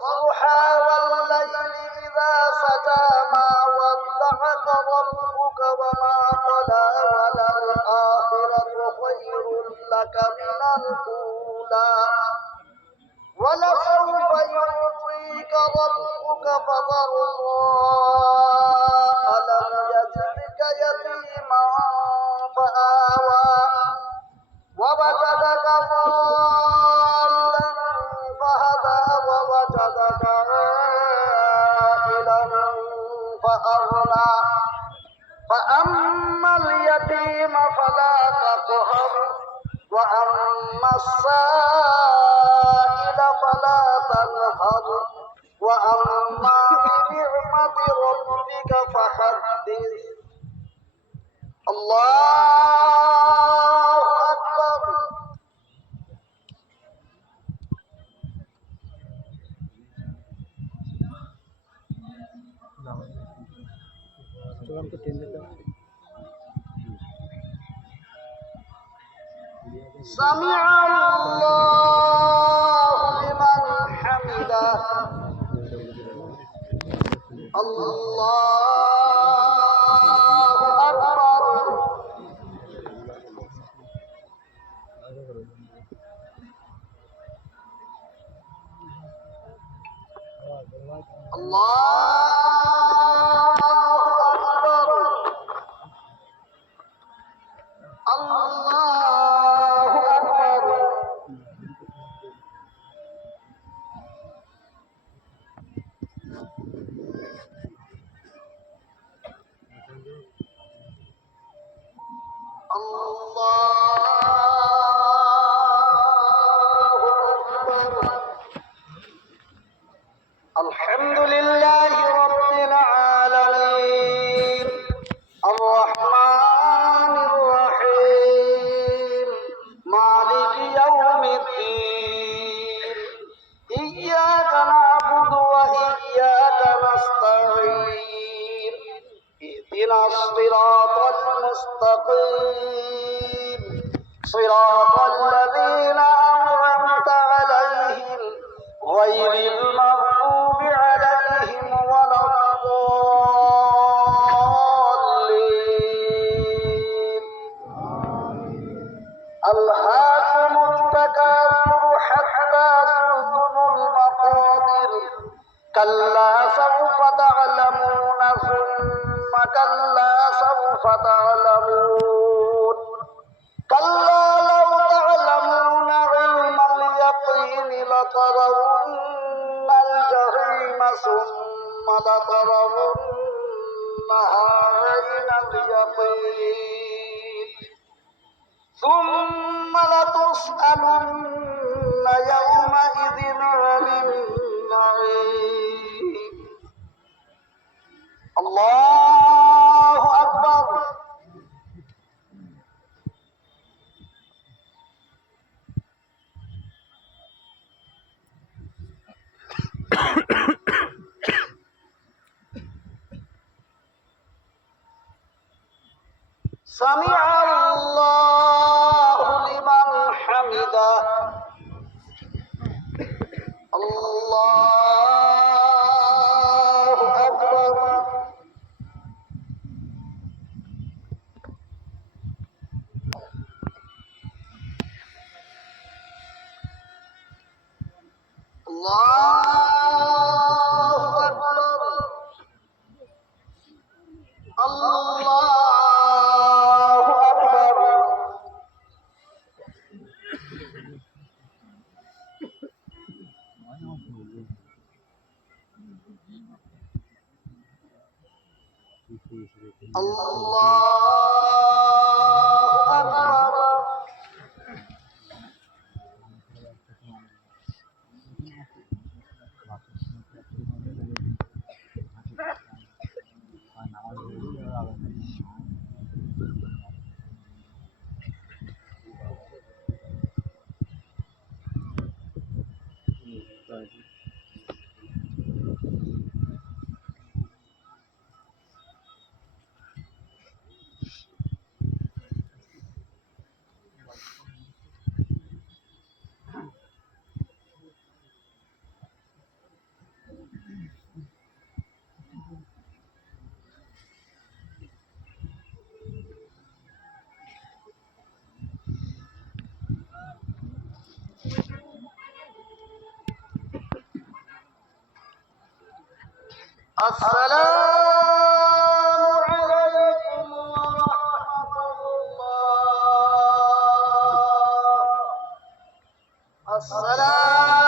والضحى والليل إذا سجى ما ودعك ربك وما قلى وللآخرة خير لك من الأولى ولسوف يعطيك ربك فترضى ألم يجدك يتيما فآوى ووجدك ضالا فهدى ووجدك عائلا فأغنى فأما اليتيم فلا تقهر وأما السائل فلا تنهر وأما بنعمة ربك فحدث. الله أكبر. سمع الله لمن حمده. الله أكبر. الله أكبر. الله أكبر. الحمد لله رب العالمين الرحمن الرحيم مالك يوم الدين إياك نعبد وإياك نستعين اهدنا الصراط المستقيم صراط الذين أنعمت عليهم غير المغضوب عليهم ولا الضالين. ألهاكم التكاثر حتى زرتم المقابر كلا سوف تعلمون ثم كلا سوف تعلمون كلا لو تعلمون علم اليقين لترون الجحيم ثم لترونها عين اليقين ثم لتسألن يومئذ عن النعيم. الله أكبر. سمع الله لمن حمده. الله أكبر. الله أكبر. الله أكبر. الله أكبر. السلام عليكم ورحمة الله. السلام